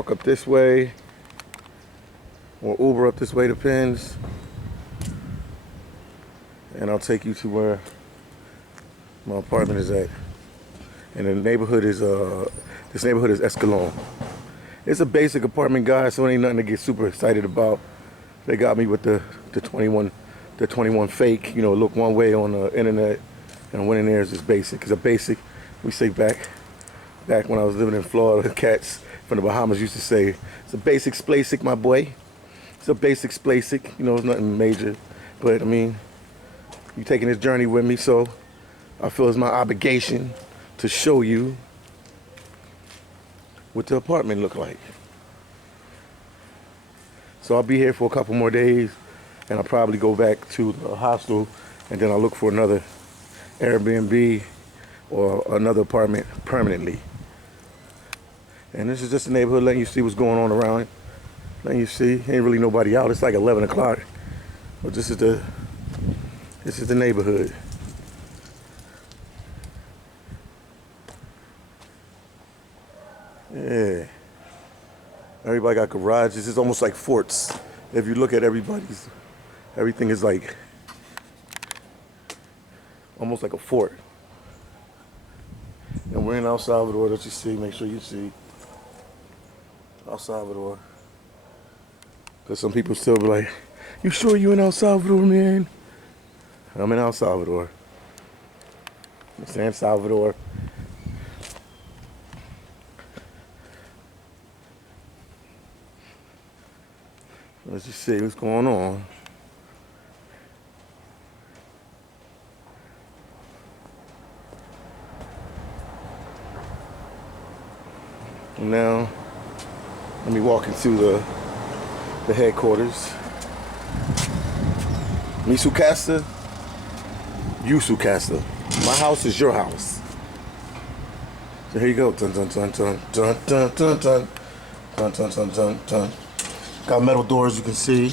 walk up this way or Uber up this way, depends. And I'll take you to where my apartment is at. And the neighborhood is, this neighborhood is Escalon. It's a basic apartment, guys, so it ain't nothing to get super excited about. They got me with the 21 fake, you know, look one way on the internet, and when in there is just basic. It's a basic, we say back when I was living in Florida, cats from the Bahamas used to say, it's a basic splaysic, my boy. It's a basic splaysic, you know, it's nothing major. But I mean, you're taking this journey with me, so I feel it's my obligation to show you what the apartment look like. So I'll be here for a couple more days, and I'll probably go back to the hostel, and then I'll look for another Airbnb or another apartment permanently. And this is just the neighborhood, letting you see what's going on around it. Letting you see, ain't really nobody out. It's like 11 o'clock, but this is the neighborhood. Yeah. Everybody got garages. It's almost like forts. If you look at everything is like almost like a fort. And we're in El Salvador, that you see. Make sure you see El Salvador. Because some people still be like, you sure you in El Salvador, man? I'm in El Salvador. San Salvador. Let's just see what's going on. And now, let me walk into the headquarters. Mi su casa, you su casa. My house is your house. So here you go. Dun dun dun dun dun dun dun dun dun dun dun dun dun. Got metal doors, you can see.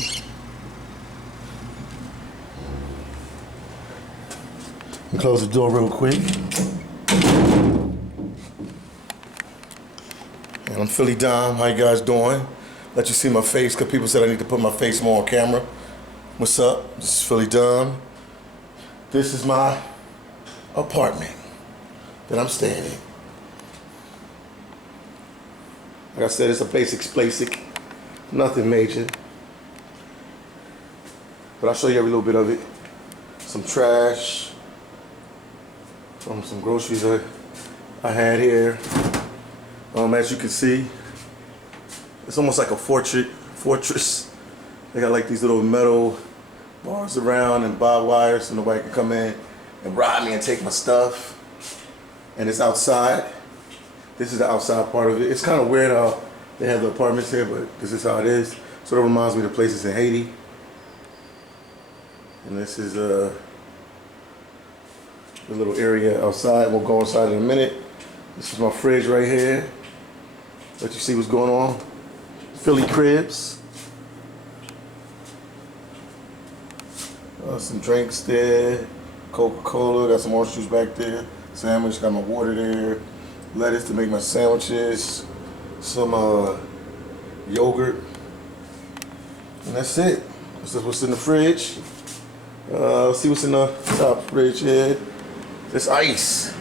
And close the door real quick. And I'm Philly Dom. How you guys doing? Let you see my face, because people said I need to put my face more on camera. What's up? This is Philly Dom. This is my apartment that I'm staying in. Like I said, it's a basic. Nothing major. But I'll show you every little bit of it. Some trash from some groceries I had here. As you can see, it's almost like a fortress. They got like these little metal bars around and barbed wire so nobody can come in and rob me and take my stuff. And it's outside. This is the outside part of it. It's kind of weird how they have the apartments here, but this is how it is. Sort of reminds me of the places in Haiti. And this is the little area outside. We'll go inside in a minute. This is my fridge right here. Let you see what's going on. Philly cribs. Some drinks there. Coca-Cola. Got some orange juice back there. Sandwich. Got my water there. Lettuce to make my sandwiches. Some yogurt. And that's it. This is what's in the fridge. Let's see what's in the top fridge here. This ice.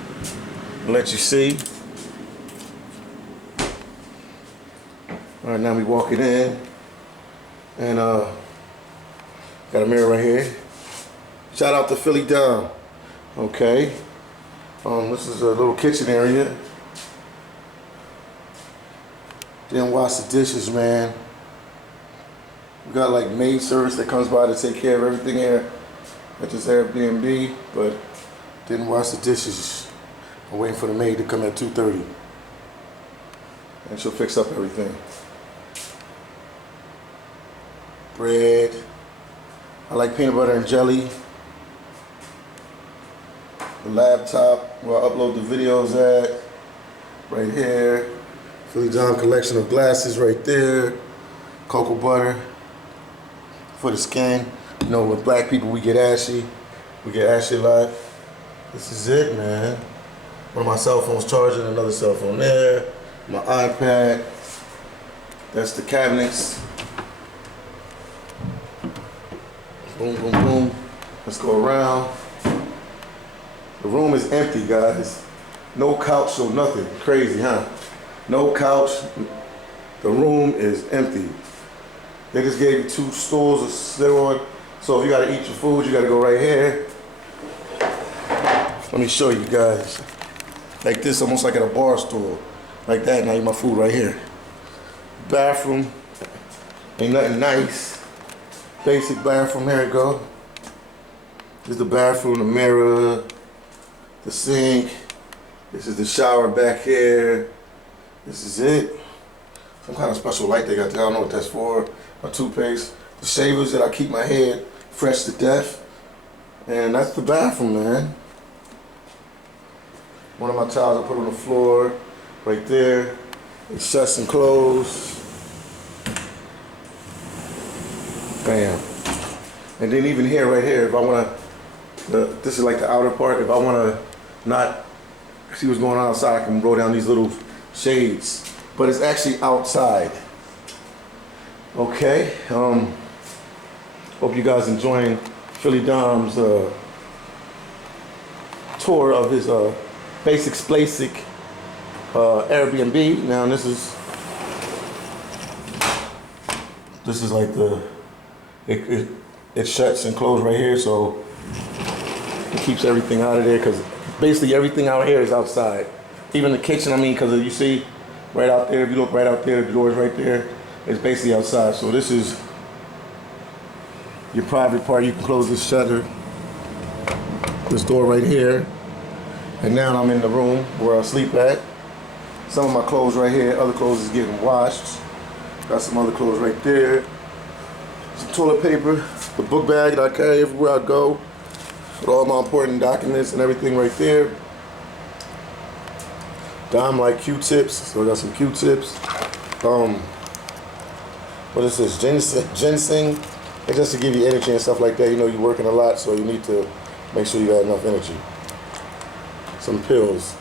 I'll let you see. Alright, now we walking in. And got a mirror right here. Shout out to Philly Dom. Okay. This is a little kitchen area. Didn't wash the dishes, man. We got like maid service that comes by to take care of everything here at this Airbnb, but didn't wash the dishes. I'm waiting for the maid to come at 2:30. And she'll fix up everything. Bread. I like peanut butter and jelly. The laptop where I upload the videos at. Right here. Philly Dom collection of glasses right there. Cocoa butter for the skin. You know, with black people we get ashy. We get ashy a lot. This is it, man. One of my cell phones charging, another cell phone there. My iPad. That's the cabinets. Boom, boom, boom. Let's go around. The room is empty, guys. No couch, so nothing. Crazy, huh? No couch. The room is empty. They just gave you 2 stools to sit on. So if you gotta eat your food, you gotta go right here. Let me show you guys. Like this, almost like at a bar stool. Like that, and I eat my food right here. Bathroom. Ain't nothing nice. Basic bathroom, here we go. This is the bathroom, the mirror, the sink. This is the shower back here. This is it. Some kind of special light they got there. I don't know what that's for. My toothpaste. The shavers that I keep my head fresh to death. And that's the bathroom, man. One of my towels I put on the floor right there. It shuts and closes. Bam. And then even here, right here, if I want to, this is like the outer part. If I want to not see what's going on outside, I can roll down these little shades. But it's actually outside. Okay. Hope you guys enjoying Philly Dom's tour of his basic Airbnb. Now this is like the it shuts and closes right here, so it keeps everything out of there, because basically everything out here is outside. Even the kitchen, I mean, because you see right out there, if you look right out there, the door is right there. It's basically outside. So this is your private part. You can close this shutter, this door right here. And now I'm in the room where I sleep at. Some of my clothes right here, other clothes is getting washed. Got some other clothes right there. Some toilet paper, the book bag that I carry everywhere I go, with all my important documents and everything right there. Dime like Q-tips, so I got some Q-tips. What is this? Ginseng. It's just to give you energy and stuff like that. You know, you're working a lot, so you need to make sure you got enough energy. Some pills.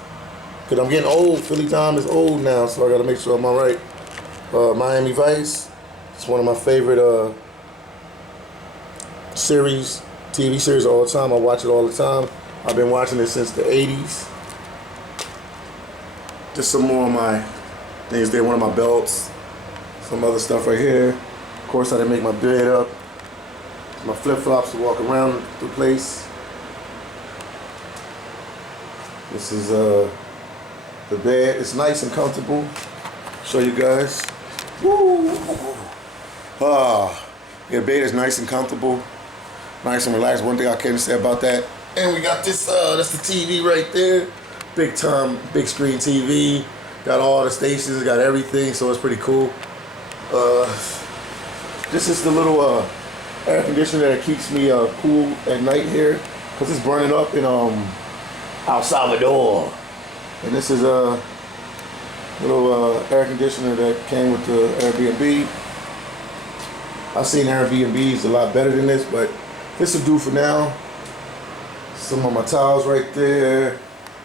Because I'm getting old. Philly Dom is old now, so I got to make sure I'm all right. Miami Vice. It's one of my favorite TV series of all time. I watch it all the time. I've been watching it since the 80s. Just some more of my things there. One of my belts. Some other stuff right here. Of course, I didn't make my bed up. My flip-flops to walk around the place. This is the bed. It's nice and comfortable. Show you guys. Woo! Yeah, bed is nice and comfortable. Nice and relaxed. One thing I can say about that. And we got this, that's the TV right there. Big time, big screen TV. Got all the stations, got everything, so it's pretty cool. This is the little air conditioner that keeps me cool at night here, because it's burning up in El Salvador. And this is a little air conditioner that came with the Airbnb. I've seen Airbnbs a lot better than this, but this will do for now. Some of my towels right there.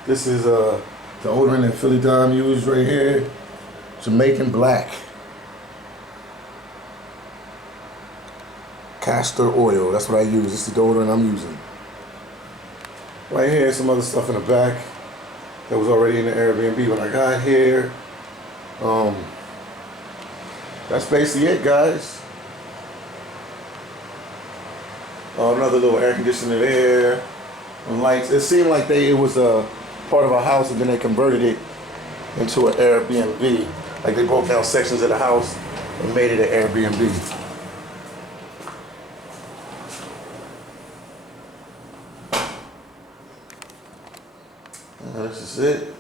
This is the odorant that Philly Dom used right here. Jamaican Black. Castor oil, that's what I use. This is the deodorant I'm using. Right here, some other stuff in the back that was already in the Airbnb when I got here. That's basically it, guys. Another little air conditioner there, and lights. It seemed like it was a part of a house, and then they converted it into an Airbnb. Like they broke down sections of the house and made it an Airbnb. This is it.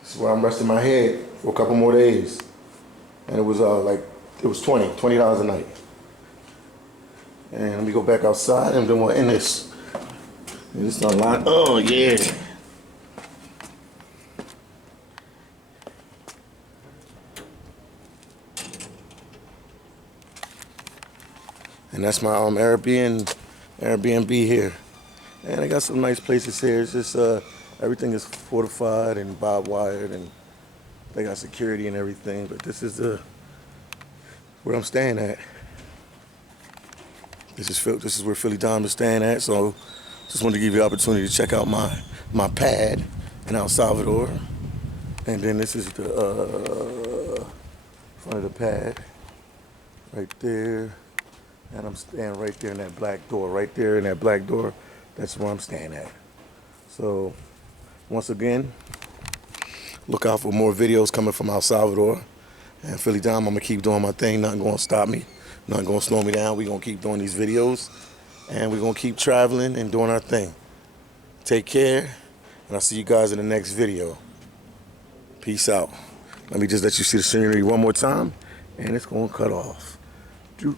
This is where I'm resting my head for a couple more days. And it was it was $20 a night. And let me go back outside and then we'll end this. And this is unlocked. Oh yeah. And that's my Airbnb here. And I got some nice places here. It's just everything is fortified and barbed wired, and they got security and everything. But this is the where I'm staying at. This is where Philly Dom is staying at. So just wanted to give you the opportunity to check out my pad in El Salvador. And then this is the front of the pad right there. And I'm staying right there in that black door. Right there in that black door, that's where I'm staying at. So once again, look out for more videos coming from El Salvador. And Philly Dom, I'm gonna keep doing my thing. Nothing gonna stop me. Nothing gonna slow me down. We're gonna keep doing these videos. And we're gonna keep traveling and doing our thing. Take care. And I'll see you guys in the next video. Peace out. Let me just let you see the scenery one more time. And it's gonna cut off. Do